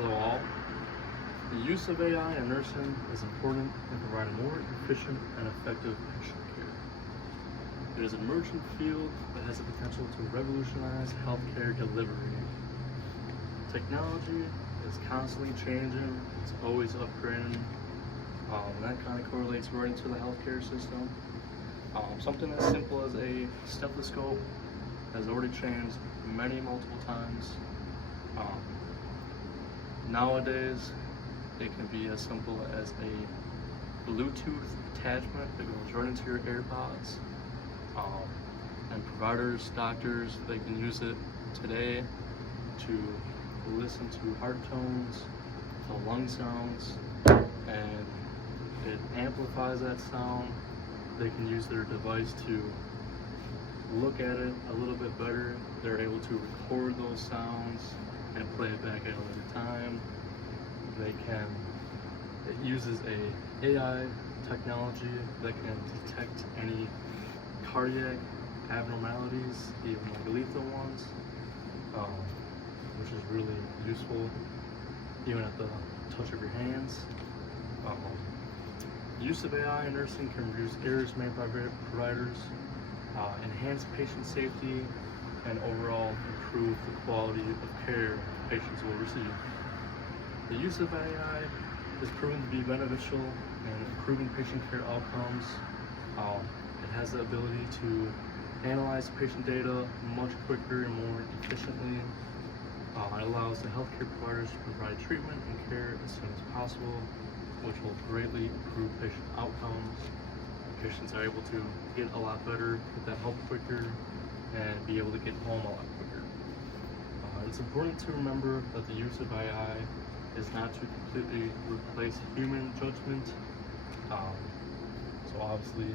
Hello all. The use of AI in nursing is important in providing more efficient and effective patient care. It is an emerging field that has the potential to revolutionize healthcare delivery. Technology is constantly changing, it's always upgrading, and that kind of correlates right into the healthcare system. Something as simple as a stethoscope has already changed multiple times. Nowadays, it can be as simple as a Bluetooth attachment that goes right into your AirPods. And providers, doctors, they can use it today to listen to heart tones, to lung sounds, and it amplifies that sound. They can use their device to look at it a little bit better. They're able to record those sounds and play it back at a later time. It uses a AI technology that can detect any cardiac abnormalities, even like lethal ones, which is really useful, even at the touch of your hands. Use of AI in nursing can reduce errors made by providers, enhance patient safety, and overall improve the quality of care patients will receive. The use of AI is proven to be beneficial in improving patient care outcomes. It has the ability to analyze patient data much quicker and more efficiently. It allows the healthcare providers to provide treatment and care as soon as possible, which will greatly improve patient outcomes. Patients are able to get a lot better, get that help quicker, and be able to get home a lot quicker. It's important to remember that the use of AI is not to completely replace human judgment. So obviously,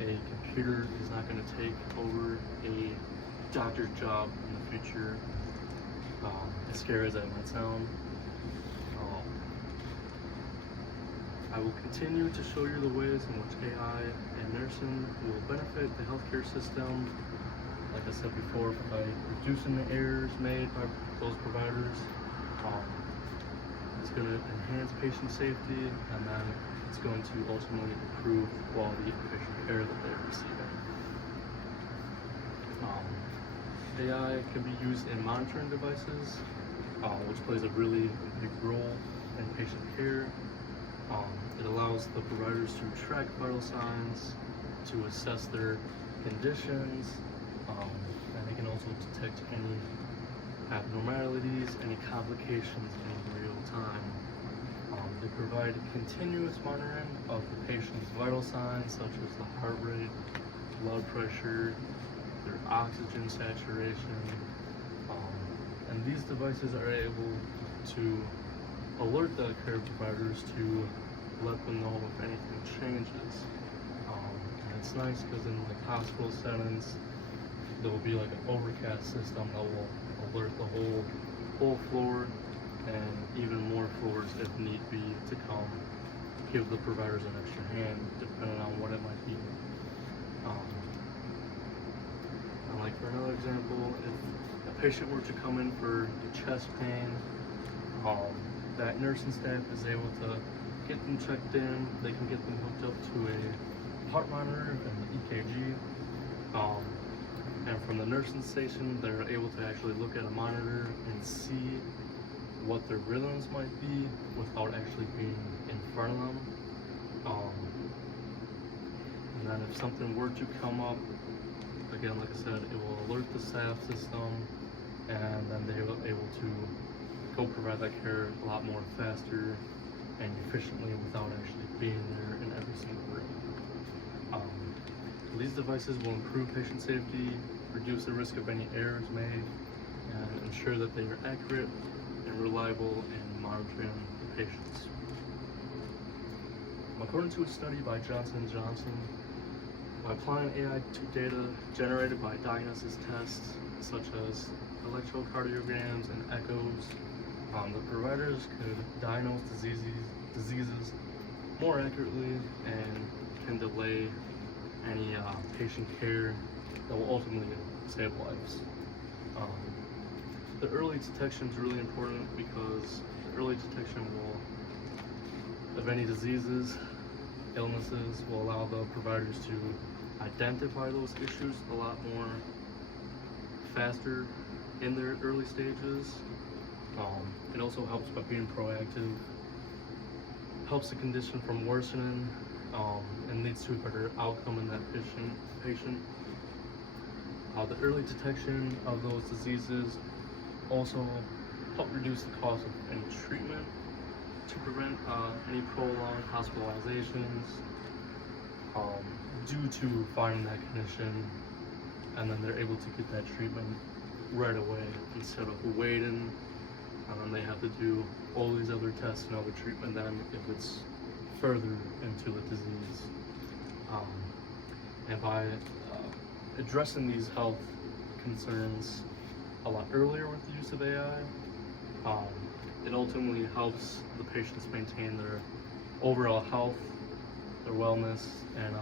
a computer is not going to take over a doctor's job in the future, as scary as that might sound. I will continue to show you the ways in which AI and nursing will benefit the healthcare system, like I said before, by reducing the errors made by those providers. It's going to enhance patient safety, and then it's going to ultimately improve the quality of patient care that they're receiving. AI can be used in monitoring devices, which plays a really big role in patient care. It allows the providers to track vital signs, to assess their conditions, and they can also detect any abnormalities, any complications in real time. They provide continuous monitoring of the patient's vital signs, such as the heart rate, blood pressure, their oxygen saturation, and these devices are able to alert the care providers to let them know if anything changes. And it's nice because in like hospital settings, there will be like an overcast system that will alert the whole floor and even more floors if need be, to come give the providers an extra hand depending on what it might be. And like for another example, if a patient were to come in for chest pain, that nursing staff is able to get them checked in. They can get them hooked up to a heart monitor and the EKG. And from the nursing station, they're able to actually look at a monitor and see what their rhythms might be without actually being in front of them. And then if something were to come up, again, like I said, it will alert the staff system, and then they're able to go provide that care a lot more faster and efficiently without actually being there in every single room. These devices will improve patient safety, reduce the risk of any errors made, and ensure that they are accurate and reliable in monitoring the patients. According to a study by Johnson & Johnson, by applying AI to data generated by diagnosis tests such as electrocardiograms and echoes, the providers could diagnose diseases more accurately and can delay any patient care that will ultimately save lives. The early detection is really important because the early detection of any diseases, illnesses, will allow the providers to identify those issues a lot more faster in their early stages. It also helps by being proactive, helps the condition from worsening, and leads to a better outcome in that patient. The early detection of those diseases also help reduce the cost of any treatment to prevent any prolonged hospitalizations due to finding that condition, and then they're able to get that treatment right away instead of waiting, and then they have to do all these other tests and other treatment then if it's further into the disease. And by addressing these health concerns a lot earlier with the use of AI, it ultimately helps the patients maintain their overall health, their wellness, and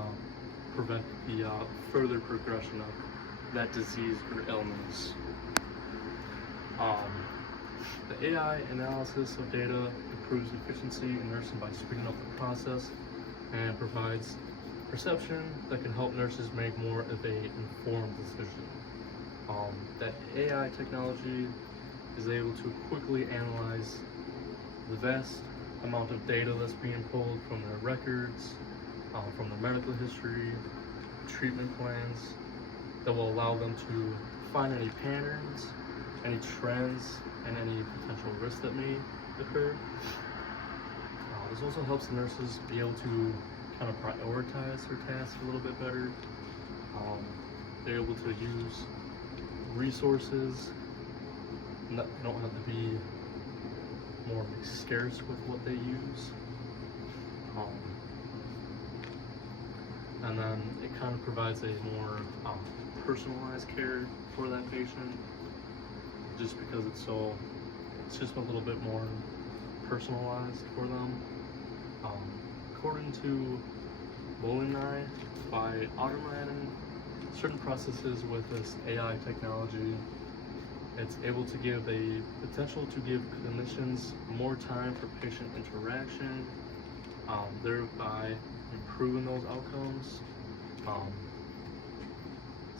prevent the further progression of that disease or illness. The AI analysis of data improves efficiency in nursing by speeding up the process and provides perception that can help nurses make more of a informed decision. That AI technology is able to quickly analyze the vast amount of data that's being pulled from their records, from their medical history, treatment plans, that will allow them to find any patterns, any trends, and any potential risks that may occur. This also helps the nurses be able to kind of prioritize their tasks a little bit better. They're able to use resources, they don't have to be more scarce with what they use. And then it kind of provides a more personalized care for that patient, just because it's just a little bit more personalized for them. According to Molyneux, by automating certain processes with this AI technology, it's able to give a potential to give clinicians more time for patient interaction, thereby improving those outcomes.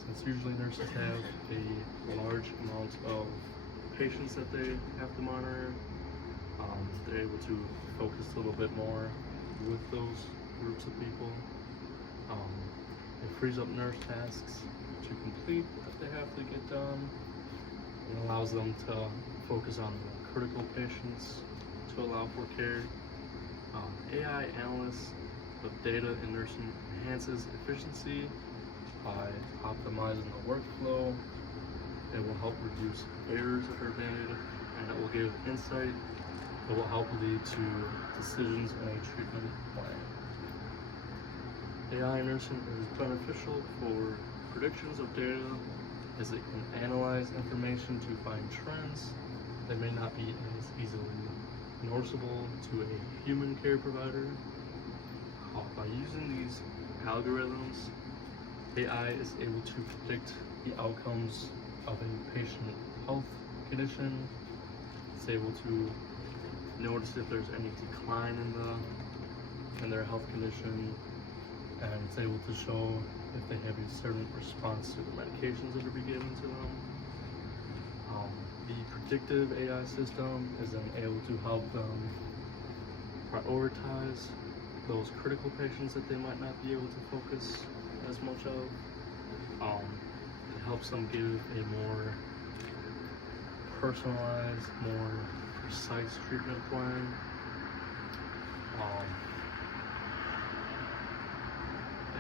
Since usually nurses have a large amount of patients that they have to monitor, they're able to focus a little bit more with those groups of people. It frees up nurse tasks to complete that they have to get done, and allows them to focus on the critical patients to allow for care. AI analysts of data in nursing enhances efficiency by optimizing the workflow. It will help reduce errors that are made, and it will give insight that will help lead to decisions in a treatment plan. AI nursing is beneficial for predictions of data, as it can analyze information to find trends that may not be as easily noticeable to a human care provider. By using these algorithms, AI is able to predict the outcomes of a patient health condition. It's able to notice if there's any decline in their health condition, and it's able to show if they have a certain response to the medications that are being given to them. The predictive AI system is then able to help them prioritize those critical patients that they might not be able to focus as much of. It helps them give a more personalized, more precise treatment plan.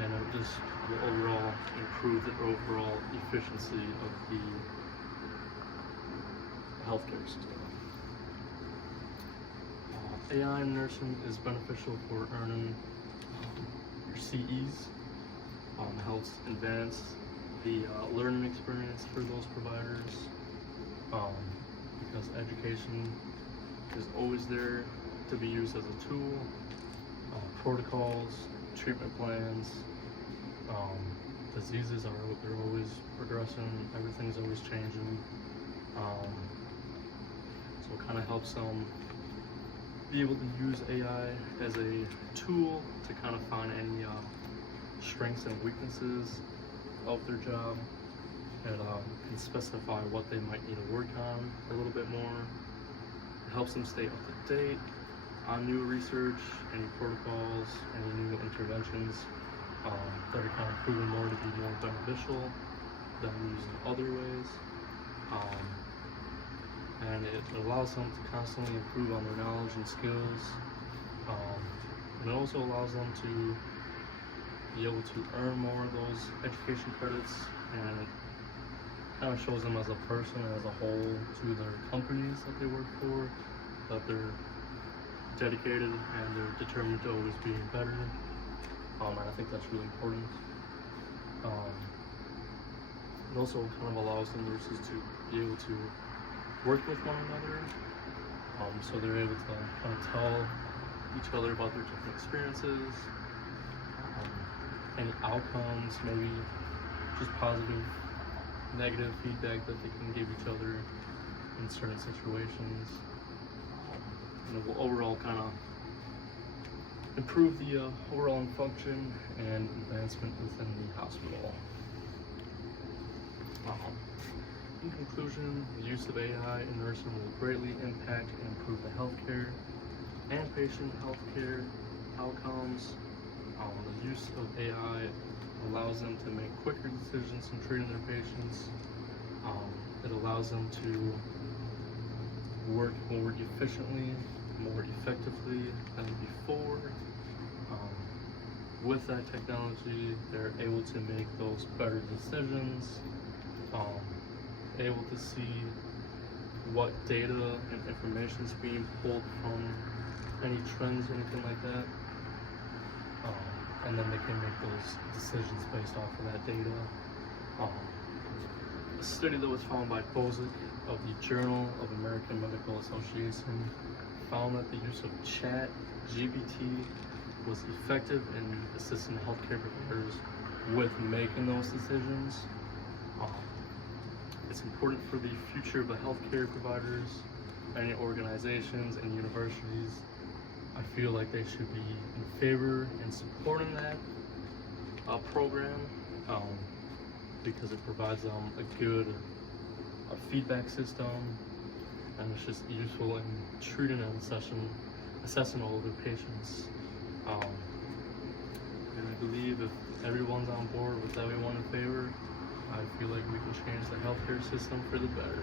And it just will overall improve the overall efficiency of the healthcare system. AI in nursing is beneficial for earning your CEs. Helps advance the learning experience for those providers, because education is always there to be used as a tool. Protocols, treatment plans, diseases they're always progressing, everything's always changing. it kind of helps them be able to use AI as a tool to kind of find any strengths and weaknesses of their job, and can specify what they might need to work on a little bit more. It helps them stay up to date on new research, any protocols, any new interventions that are kind of proven more to be more beneficial than used in other ways. And it allows them to constantly improve on their knowledge and skills. And it also allows them to be able to earn more of those education credits, and it kind of shows them as a person and as a whole to their companies that they work for, that they're dedicated and they're determined to always be better. And I think that's really important. It also kind of allows the nurses to be able to work with one another, so they're able to kind of tell each other about their different experiences, any outcomes, maybe just positive, negative feedback that they can give each other in certain situations. And it will overall kind of improve the overall function and advancement within the hospital. In conclusion, the use of AI in nursing will greatly impact and improve the healthcare and patient healthcare outcomes. The use of AI allows them to make quicker decisions in treating their patients. It allows them to work more efficiently, more effectively than before. With that technology, they're able to make those better decisions, able to see what data and information is being pulled from any trends or anything like that, and then they can make those decisions based off of that data. A study that was found by Bozic of the Journal of American Medical Association found that the use of ChatGPT was effective in assisting healthcare providers with making those decisions. It's important for the future of the healthcare providers, any organizations and universities. I feel like they should be in favor and supporting that program, because it provides them a good feedback system, and it's just useful in treating and assessing all of their patients. And I believe if everyone's on board with everyone in favor, I feel like we can change the healthcare system for the better.